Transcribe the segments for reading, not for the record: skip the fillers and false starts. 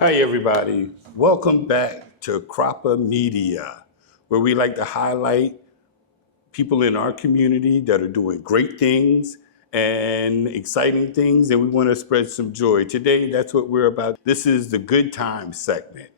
Hi, everybody. Welcome back to CROPA Media, where we like to highlight people in our community that are doing great things and exciting things, and we want to spread some joy. Today, that's what we're about. This is the Good Times segment.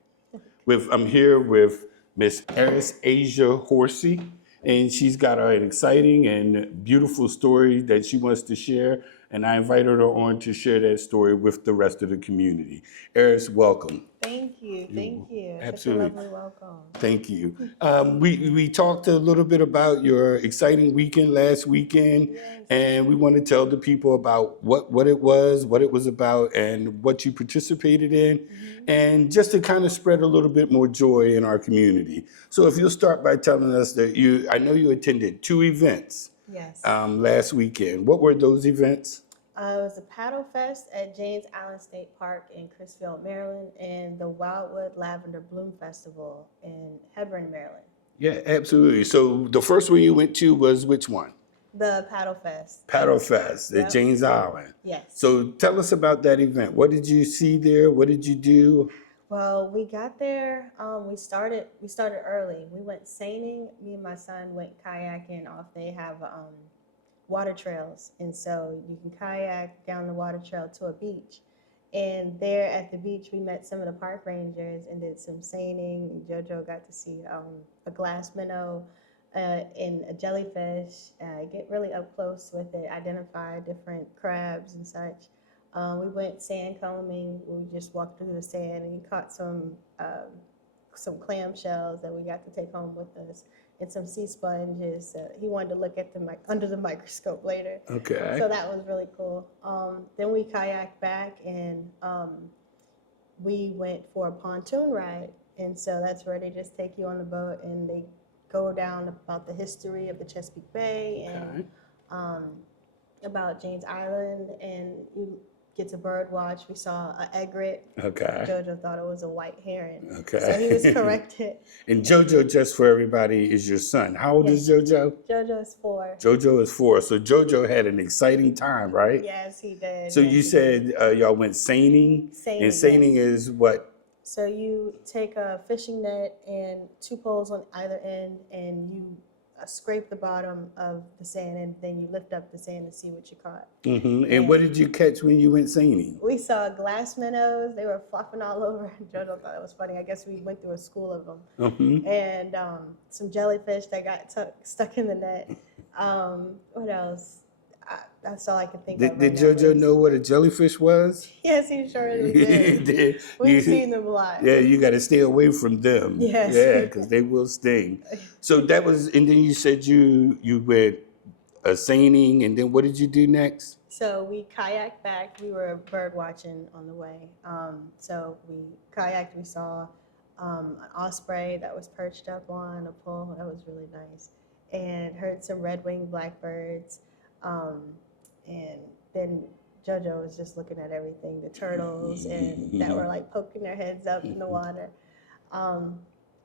I'm here with Miss Aris-Aja Horsey, and she's got an exciting and beautiful story that she wants to share. And I invited her on to share that story with the rest of the community. Aris, welcome. Thank you. Thank you. Absolutely. Such a lovely welcome. Thank you. We talked a little bit about your exciting weekend last weekend, Yes. and we want to tell the people about what it was about, and what you participated in, and just to kind of spread a little bit more joy in our community. So if you'll start by telling us that I know you attended two events Yes. last weekend. What were those events? It was a paddle fest at James Allen State Park in Crisfield, Maryland, and the Wildwood Lavender Bloom Festival in Hebron, Maryland. Yeah, absolutely. So the first one you went to was which one? The paddle fest. Paddle Fest at Yep. James Island. Yes. So tell us about that event. What did you see there? What did you do? Well, we got there. We started early. We went seining. Me and my son went kayaking off. They have water trails, and so you can kayak down the water trail to a beach. And there at the beach, we met some of the park rangers and did some seining. And JoJo got to see a glass minnow and a jellyfish. Get really up close with it. Identify different crabs and such. We went sand combing. We just walked through the sand, and he caught some clam shells that we got to take home with us, and some sea sponges. He wanted to look at them under the microscope later. Okay. So that was really cool. Then we kayaked back, and we went for a pontoon ride. And so that's where they just take you on the boat, and they go down about the history of the Chesapeake Bay and about James Island, and you get to bird watch. We saw an egret. Okay. JoJo thought it was a white heron. Okay. So he was corrected. And JoJo, just for everybody, is your son. How old is JoJo? JoJo is 4. JoJo is 4. So JoJo had an exciting time, right? Yes, he did. So yes, you said y'all went seining? Seining, and seining is what? So you take a fishing net and 2 poles on either end, and you scrape the bottom of the sand, and then you lift up the sand to see what you caught. Mm-hmm. And what did you catch when you went seining? We saw glass minnows. They were flopping all over. JoJo thought it was funny. I guess we went through a school of them. Mm-hmm. And some jellyfish that got stuck in the net. What else? That's all I can think of. Did JoJo know what a jellyfish was? Yes, he surely did. We've seen them a lot. Yeah, you got to stay away from them. Yes. Yeah, because they will sting. So that was, and then you said you went seining, and then what did you do next? So we kayaked back. We were bird watching on the way. So we kayaked. We saw an osprey that was perched up on a pole. That was really nice. And heard some red-winged blackbirds. And then JoJo was just looking at everything, the turtles, and that were like poking their heads up in the water. And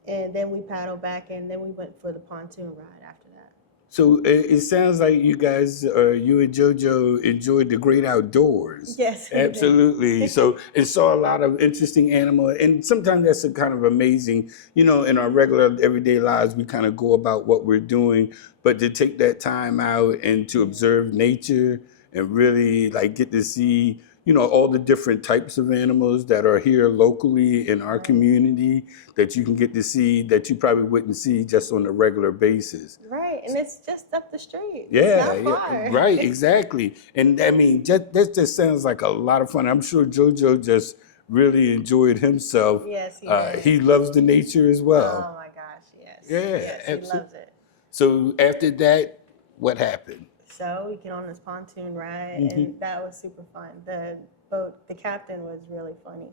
then we paddled back, and then we went for the pontoon ride after that. So it sounds like you guys, you and JoJo, enjoyed the great outdoors. Yes. Absolutely. So it saw a lot of interesting animals, and sometimes that's a kind of amazing, in our regular everyday lives, we kind of go about what we're doing, but to take that time out and to observe nature and really get to see, all the different types of animals that are here locally in our community that you can get to see that you probably wouldn't see just on a regular basis. Right, and it's just up the street. Yeah, it's not far. Right, exactly. And I mean, that just sounds like a lot of fun. I'm sure JoJo just really enjoyed himself. Yes, he did. He loves the nature as well. Oh my gosh, yes. Yeah, yes, absolutely. He loves it. So after that, what happened? So we get on this pontoon ride, and that was super fun. The captain was really funny.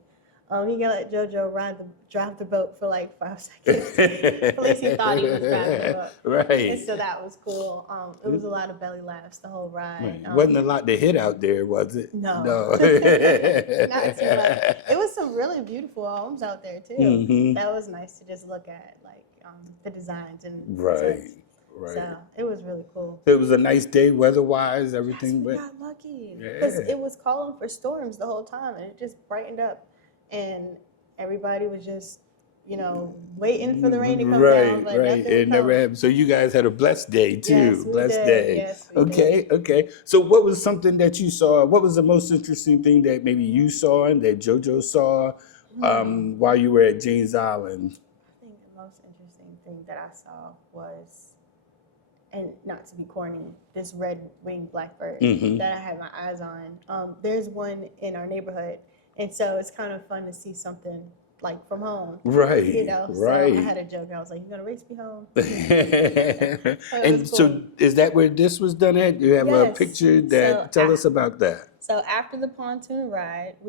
He let JoJo drive the boat for like 5 seconds. At least he thought he was driving the boat. Right. And so that was cool. It was a lot of belly laughs the whole ride. Right. Wasn't a lot to hit out there, was it? No. No. Not too much. It was some really beautiful homes out there too. That was nice to just look at, the designs and right. such. Right. So it was really cool. It was a nice day weather-wise, everything. Yes, we went. got lucky because it was calling for storms the whole time, and it just brightened up. And everybody was just, waiting for the rain to come down, Right, but right. nothing It never come. happened. So you guys had a blessed day Yes, too. we Blessed did. day. Yes, we Okay, did. okay. So what was something that you saw? What was the most interesting thing that maybe you saw and that JoJo saw while you were at James Island? I think the most interesting thing that I saw was, and not to be corny, this red-winged blackbird that I had my eyes on. There's one in our neighborhood, and so it's kind of fun to see something like from home. Right, So I right. had a joke. I was like, "You gonna race me home?" It And was so cool. is that where this was done at? You have a Yes. picture that, tell us about that. So after the pontoon ride, I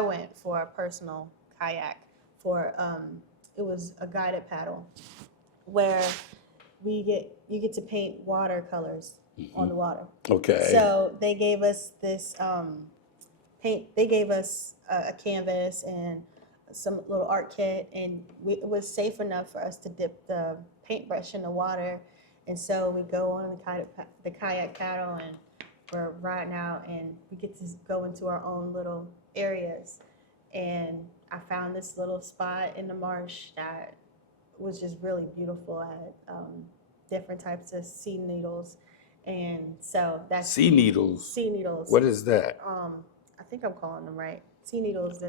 went for a personal kayak for it was a guided paddle where you get to paint watercolors on the water. Okay. So they gave us this paint. They gave us a canvas and some little art kit, and it was safe enough for us to dip the paintbrush in the water. And so we go on the kayak paddle, and we're riding out, and we get to go into our own little areas. And I found this little spot in the marsh that was just really beautiful. I had different types of sea needles, and so that's Sea needles. sea needles. What is that? I think I'm calling them right. Sea needles.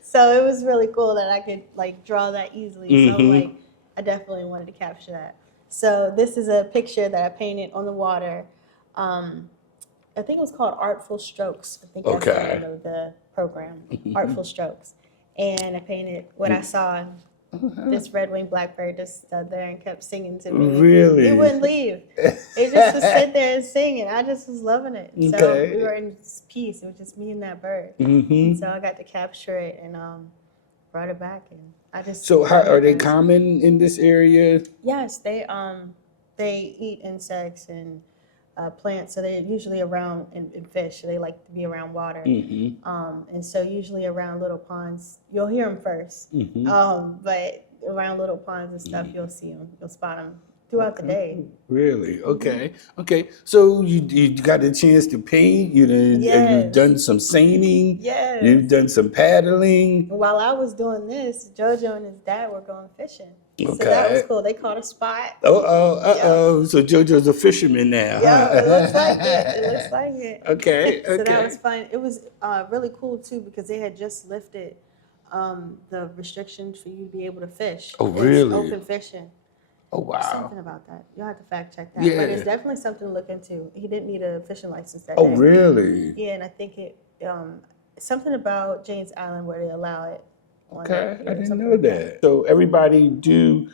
So it was really cool that I could like draw that easily. So like I definitely wanted to capture that. So this is a picture that I painted on the water. I think it was called Artful Strokes. I think that's the name of the program, Artful Strokes. And I painted what I saw. This red-winged blackbird just stood there and kept singing to me. Really? It wouldn't leave. It just would sit there and sing, and I just was loving it. So we were in peace. It was just me and that bird. So I got to capture it and brought it back, and I just. So how are they common in this area? Yes, they eat insects and plants, so they're usually around and fish. So they like to be around water, and so usually around little ponds, you'll hear them first. But around little ponds and stuff, you'll see them, you'll spot them throughout the day. Really? Okay. Okay. So you got a chance to paint. You've done some seining. Yes. You've done some paddling. While I was doing this, JoJo and his dad were going fishing. Okay. So that was cool. They caught a spot. So JoJo's a fisherman now. Yeah, it looks like it. It looks like it. Okay. So that was fun. It was really cool too because they had just lifted the restriction for you to be able to fish. Oh, really? It's open fishing. Oh, wow. Something about that. You'll have to fact check that. Yeah. But it's definitely something to look into. He didn't need a fishing license that Oh, day. really? Yeah, and I think something about James Island where they allow it. Okay, I didn't know that. So everybody do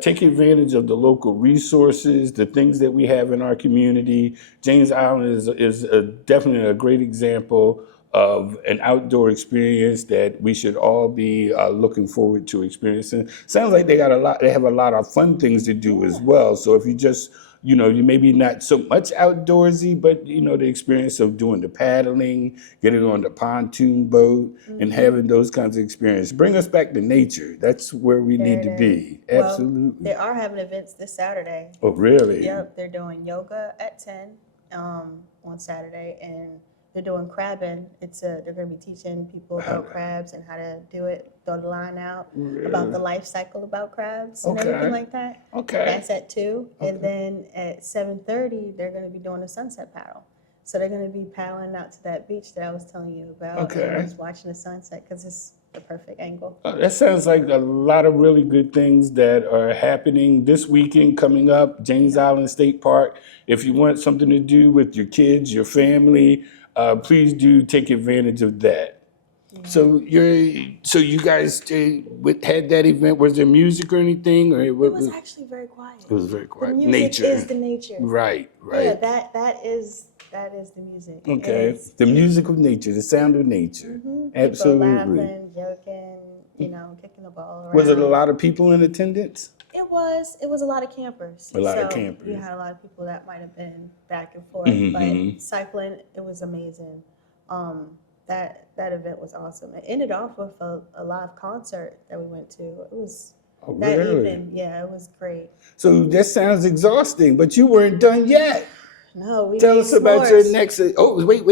take advantage of the local resources, the things that we have in our community. James Island is definitely a great example of an outdoor experience that we should all be looking forward to experiencing. Sounds like they have a lot of fun things to do as well. So if you just, you maybe not so much outdoorsy, but the experience of doing the paddling, getting on the pontoon boat, and having those kinds of experiences. Bring us back to nature. That's where we need to be. Absolutely. Well, they are having events this Saturday. Oh, really? Yep, they're doing yoga at 10 on Saturday, and they're doing crabbing. They're going to be teaching people about crabs and how to do it, throw the line out, about the life cycle about crabs and everything like that. Okay. That's at 2. And then at 7:30, they're going to be doing a sunset paddle. So they're going to be paddling out to that beach that I was telling you about and just watching the sunset because it's the perfect angle. That sounds like a lot of really good things that are happening this weekend coming up, James Island State Park. If you want something to do with your kids, your family, please do take advantage of that. Yeah. So you guys had that event. Was there music or anything? Or it was actually very quiet. It was very quiet. The music is the nature. Right. Yeah, that is the music. Okay, the music of nature, the sound of nature. Absolutely. People laughing, joking, kicking the ball around. Was it a lot of people in attendance? It was a lot of campers. A lot of campers. You had a lot of people that might have been back and forth, but cycling, it was amazing. That event was awesome. It ended off with a live concert that we went to. It was that evening. Yeah, it was great. So that sounds exhausting, but you weren't done yet. No, we Tell made us about your s'mores. next. Oh, wait.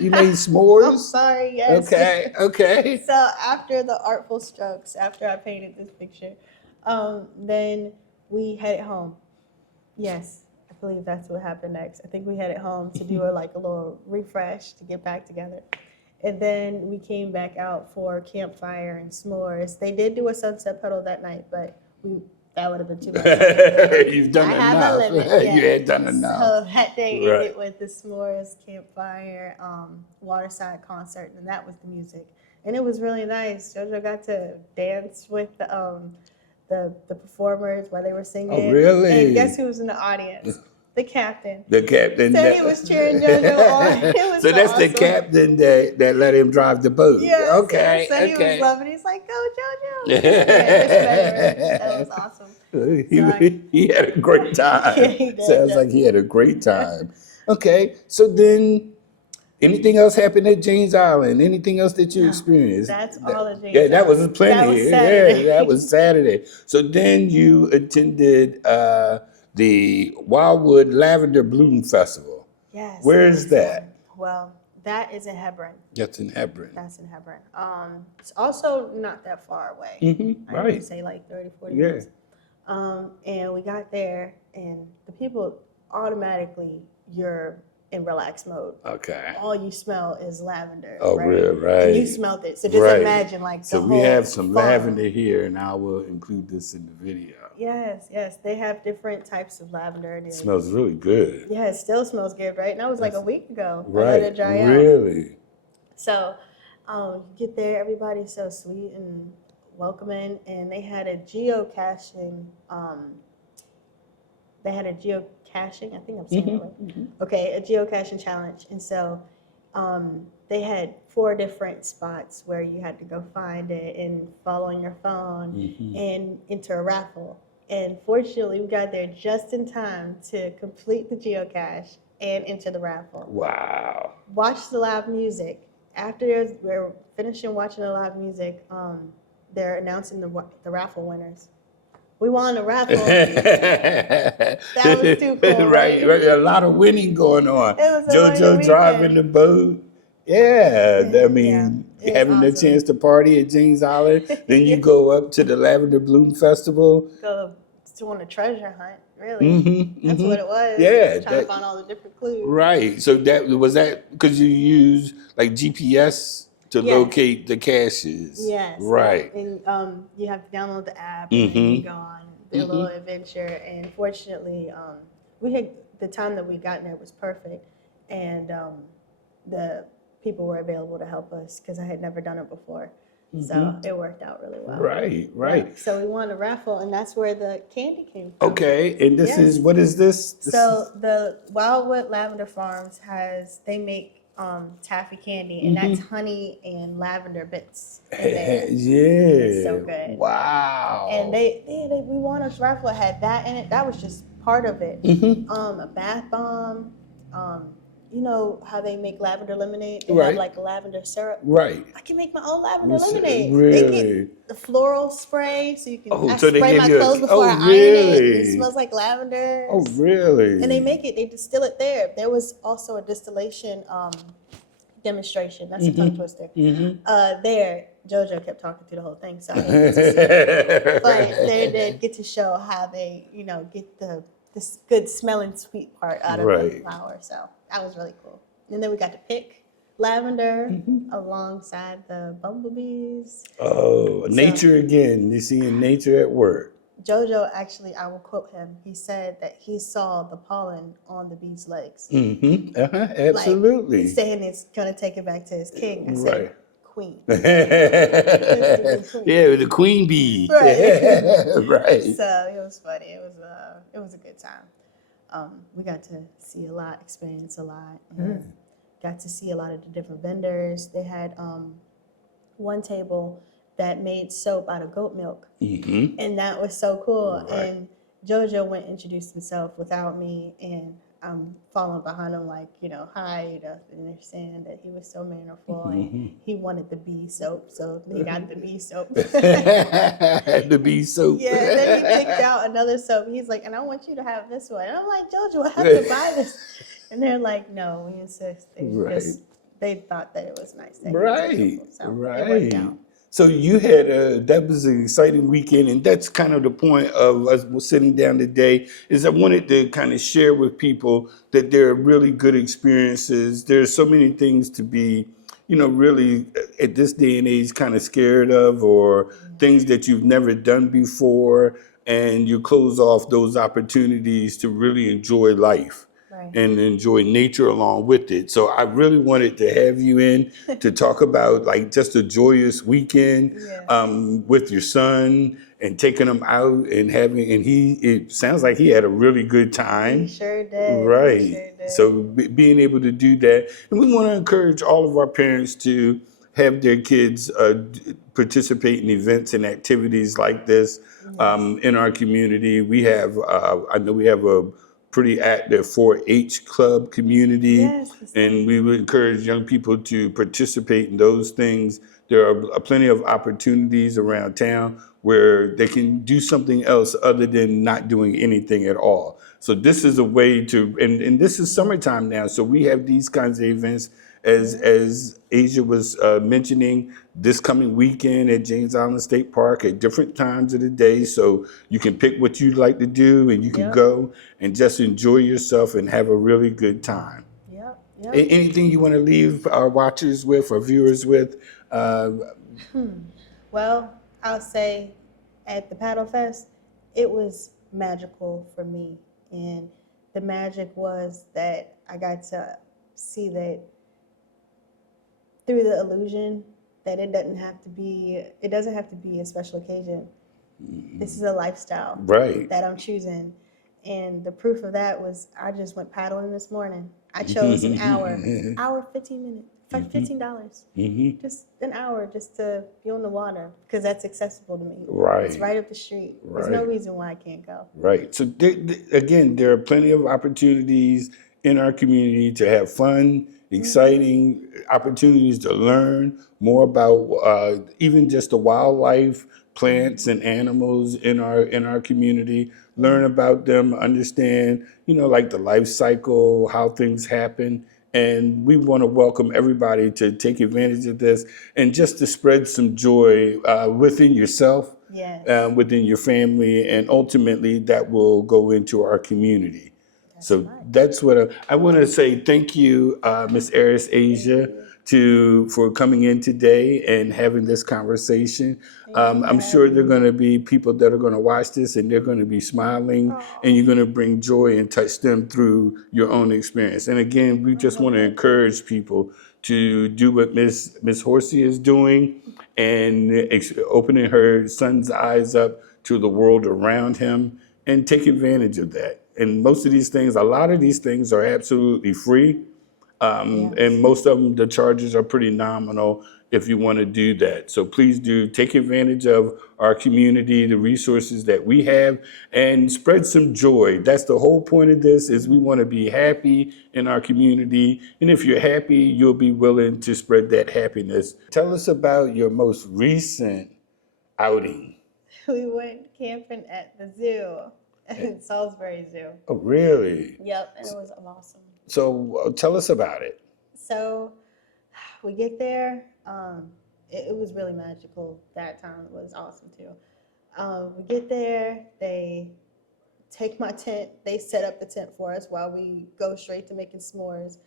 You made I'm s'mores? sorry, yes. Okay. So after the artful strokes, after I painted this picture, then we headed home. Yes, I believe that's what happened next. I think we headed home to do a little refresh to get back together. And then we came back out for campfire and s'mores. They did do a sunset pedal that night, but that would have been too much. You've done I have enough. a limit. You Yeah. had done enough. So that day Right. ended with the s'mores, campfire, waterside concert, and that was the music. And it was really nice. JoJo got to dance with the performers while they were singing. Oh, really? And guess who was in the audience? The captain. The captain. So he was cheering JoJo on. It was So that's the awesome. captain that let him drive the boat. Yes, Okay. yes. So he was loving it. He's like, go, JoJo. That was awesome. He had a great time. Yeah, he did, Sounds like he had a great time. Okay. So then, anything else happened at James Island? Anything else that you experienced? That's all at James Yeah, that was Island. plenty. That was Saturday. Yeah, that was Saturday. So then you attended the Wildwood Lavender Bloom Festival. Yes. Where is that? Well, that is in Hebron. That's in Hebron. That's in Hebron. It's also not that far away. I Right. would say like 30, 40 Yeah. minutes. And we got there, and the people automatically, you're in relaxed mode. Okay. All you smell is lavender. Oh, right? real, right. And you smelled it. So just Right. imagine like the So we whole have some farm. lavender here, and I will include this in the video. Yes, yes. They have different types of lavender. It smells really good. Yeah, it still smells good, right? And that was like a week ago. I let Right. it dry out. Really? So you get there, everybody's so sweet and welcoming, and they had a geocaching. I think I'm saying that right. Okay, a geocaching challenge, and so they had 4 different spots where you had to go find it and follow on your phone and enter a raffle. And fortunately, we got there just in time to complete the geocache and enter the raffle. Wow. Watch the live music. After we're finishing watching the live music, they're announcing the raffle winners. We won the raffle. That was too cool. Right. A lot of winning going on. It was a JoJo winning driving the boat. Yeah, I mean, it was having the awesome. chance to party at James Island. Then you go up to the Lavender Bloom Festival. Go on a treasure hunt, really. That's what it was. Yeah, Trying to find all the different clues. Right. So that because you use like GPS to locate the caches. Yes. Right. And you have to download the app and then you go on the little adventure. And fortunately, we had the time that we got there was perfect, and the people were available to help us because I had never done it before. So it worked out really well. Right. Yeah. So we won a raffle, and that's where the candy came from. Okay. And this is, what is this? So the Wildwood Lavender Farms they make taffy candy, and that's honey and lavender bits in there. Yeah. It's so good. Wow. And we won a raffle. It had that in it. That was just part of it. A bath bomb. You know how they make lavender lemonade? They have like lavender syrup. Right. I can make my own lavender lemonade. Really? They get the floral spray, so you can Oh, I so they spray give my you clothes before I iron really? it. It smells like lavender. Oh, really? And they distill it there. There was also a distillation demonstration. That's a tongue twister. There, JoJo kept talking through the whole thing, so I didn't get to see it. But they did get to show how they, get this good smelling sweet part out of the flower. So that was really cool. And then we got to pick lavender alongside the bumblebees. Oh, nature again. You're seeing nature at work. JoJo, actually, I will quote him. He said that he saw the pollen on the bee's legs. Absolutely. Like, he's saying it's going to take it back to his king. I said, queen. Yeah, the queen bee. Right. Right. So it was funny. It was a good time. We got to see a lot, experience a lot. Got to see a lot of the different vendors. They had one table that made soap out of goat milk. And that was so cool. Right. And JoJo went and introduced himself without me, and I'm following behind him like, hi, to understand that he was so mannerful and he wanted the bee soap, so he got the bee soap. The bee soap. Yeah, and then he picked out another soap. He's like, and I want you to have this one. And I'm like, JoJo, I have to buy this. And they're like, no, we insist. Right. They thought that it was nice that he was Right, available. So it worked right. out. So you had that was an exciting weekend, and that's kind of the point of us sitting down today. Is I wanted to kind of share with people that there are really good experiences. There's so many things to be, really at this day and age, kind of scared of, or things that you've never done before, and you close off those opportunities to really enjoy life Right. and enjoy nature along with it. So I really wanted to have you in to talk about like just a joyous weekend Yeah. with your son and taking him out and it sounds like he had a really good He time. sure did. He Right. sure did. So being able to do that, and we want to encourage all of our parents to have their kids participate in events and activities like this Yes. in our community. I know we have a pretty active 4-H club community, Yes. and we would encourage young people to participate in those things. There are plenty of opportunities around town where they can do something else other than not doing anything at all. So this is a way to, and this is summertime now, so we have these kinds of events as Asia was mentioning, this coming weekend at James Island State Park at different times of the day. So you can pick what you'd like to do and you can Yep. go and just enjoy yourself and have a really good time. Yep. Yep. Anything you want to leave our watchers with or viewers with? Well, I'll say at the Paddle Fest, it was magical for me. And the magic was that I got to see that through the illusion that it doesn't have to be a special occasion. This is a lifestyle Right. that I'm choosing. And the proof of that was I just went paddling this morning. I chose an hour, 15 minutes, $15. Just an hour just to be on the water because that's accessible to me. Right. It's right up the street. There's no reason why I can't go. Right. So again, there are plenty of opportunities in our community to have fun, exciting opportunities to learn more about even just the wildlife, plants and animals in our community. Learn about them, understand, like the life cycle, how things happen. And we want to welcome everybody to take advantage of this and just to spread some joy within yourself, Yes. within your family, and ultimately that will go into our community. So right. that's what I want to say. Thank you, Miss Aris-Aja, for coming in today and having this conversation. I'm sure there are going to be people that are going to watch this and they're going to be smiling, and you're going to bring joy and touch them through your own experience. And again, we just want to encourage people to do what Miss Horsey is doing and opening her son's eyes up to the world around him and take advantage of that. And most of these things, a lot of these things are absolutely free. And most of them, the charges are pretty nominal if you want to do that. So please do take advantage of our community, the resources that we have, and spread some joy. That's the whole point of this, is we want to be happy in our community. And if you're happy, you'll be willing to spread that happiness. Tell us about your most recent outing. We went camping at the zoo, at Salisbury Zoo. Oh, really? Yep, and it was awesome. So tell us about it. So we get there. It was really magical. That time was awesome too. We get there. They take my tent. They set up the tent for us while we go straight to making s'mores.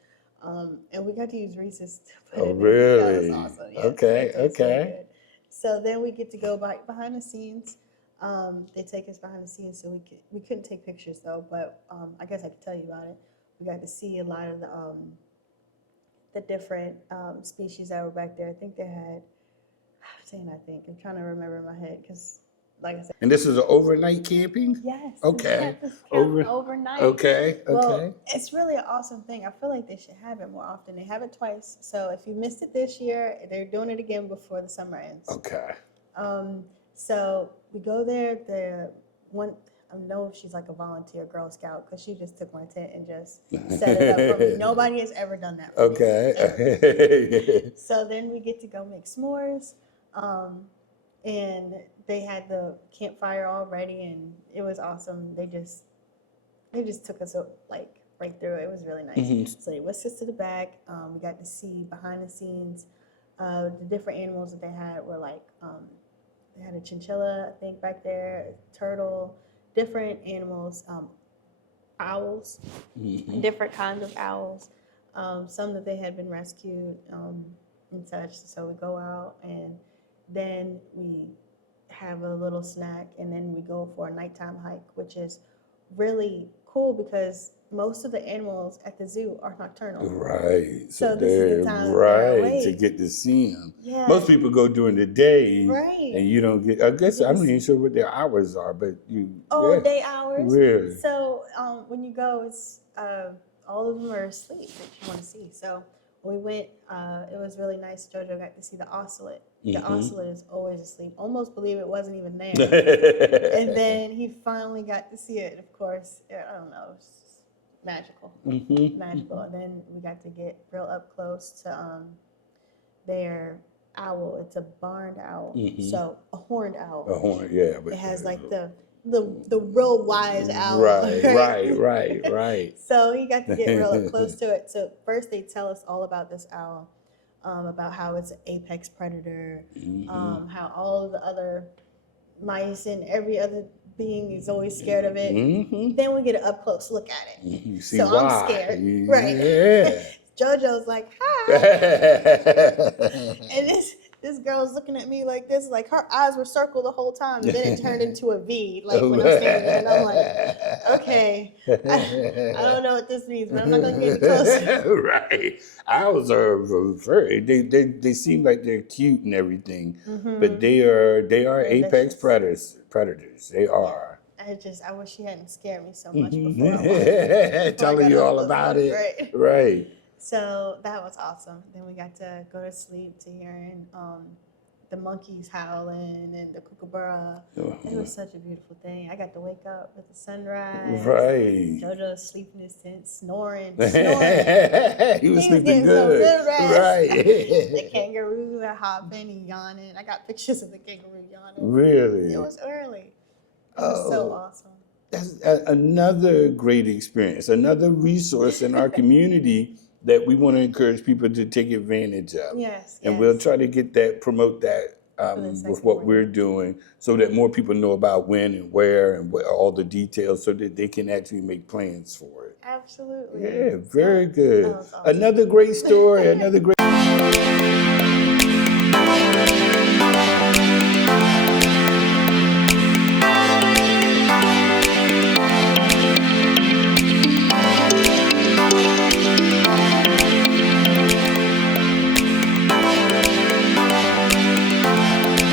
And we got to use Reese's to put it in. Really? That was awesome. Yes, Okay, it tastes so okay. good. So then we get to go behind the scenes. They take us behind the scenes, so we couldn't take pictures though. But I guess I could tell you about it. We got to see a lot of the different species that were back there. I think they had. I'm saying I think. I'm trying to remember in my head because, like I said. And this is an overnight camping? Yes. Okay. This overnight. Okay. Well, it's really an awesome thing. I feel like they should have it more often. They have it twice. So if you missed it this year, they're doing it again before the summer ends. Okay. So we go there. The one, I know she's like a volunteer Girl Scout because she just took my tent and just set it up for me. Nobody has ever done that for me. Okay. So then we get to go make s'mores. And they had the campfire all ready and it was awesome. They just took us like right through it. It was really nice. Mhm. So they whisked us to the back. We got to see behind the scenes. The different animals that they had were like, they had a chinchilla, I think, back there, a turtle, different animals, owls, different kinds of owls, some that they had been rescued and such. So we go out and then we have a little snack and then we go for a nighttime hike, which is really cool because most of the animals at the zoo are nocturnal. Right. So this is they're the time that they're right to awake. get to see them. Yeah. Most people go during the day, Right. and you don't get. I guess You I'm get not to even sure what their hours are, but you. Oh, yeah. day hours. Really? So when you go, it's all of them are asleep that you want to see. So when we went, it was really nice. JoJo got to see the ocelot. The ocelot is always asleep. Almost believe it wasn't even there. And then he finally got to see it. Of course, I don't know. It's just magical, magical. And then we got to get real up close to their owl. It's a barned owl, so a horned owl. A horn, yeah. But it has like the real wise owl. Right. So he got to get real up close to it. So first they tell us all about this owl, about how it's an apex predator, how all of the other mice and every other being is always scared of it. Then we get an up close look at it. You see so why. I'm scared. Yeah. Right. JoJo's like, hi. And this girl's looking at me like this, like her eyes were circled the whole time, and then it turned into a V, like when I'm standing there, and I'm like, okay, I don't know what this means, but I'm not gonna get any closer. Right. Owls are very. They seem like they're cute and everything, but they are apex vicious. predators. They are. I wish she hadn't scared me so much before. Telling you all about it. Right. So that was awesome. Then we got to go to sleep to hearing the monkeys howling and the kookaburra. It was such a beautiful thing. I got to wake up with the sunrise. Right. JoJo sleeping in his tent, snoring. He was sleeping getting good. Some good rest. Right. The kangaroos are hopping and yawning. I got pictures of the kangaroo yawning. Really? It was early. It was so awesome. That's another great experience, another resource in our community that we want to encourage people to take advantage of. Yes. And we'll try to promote that with what we're doing so that more people know about when and where and all the details so that they can actually make plans for it. Absolutely. Yeah, very good. That was awesome. Another great story, another great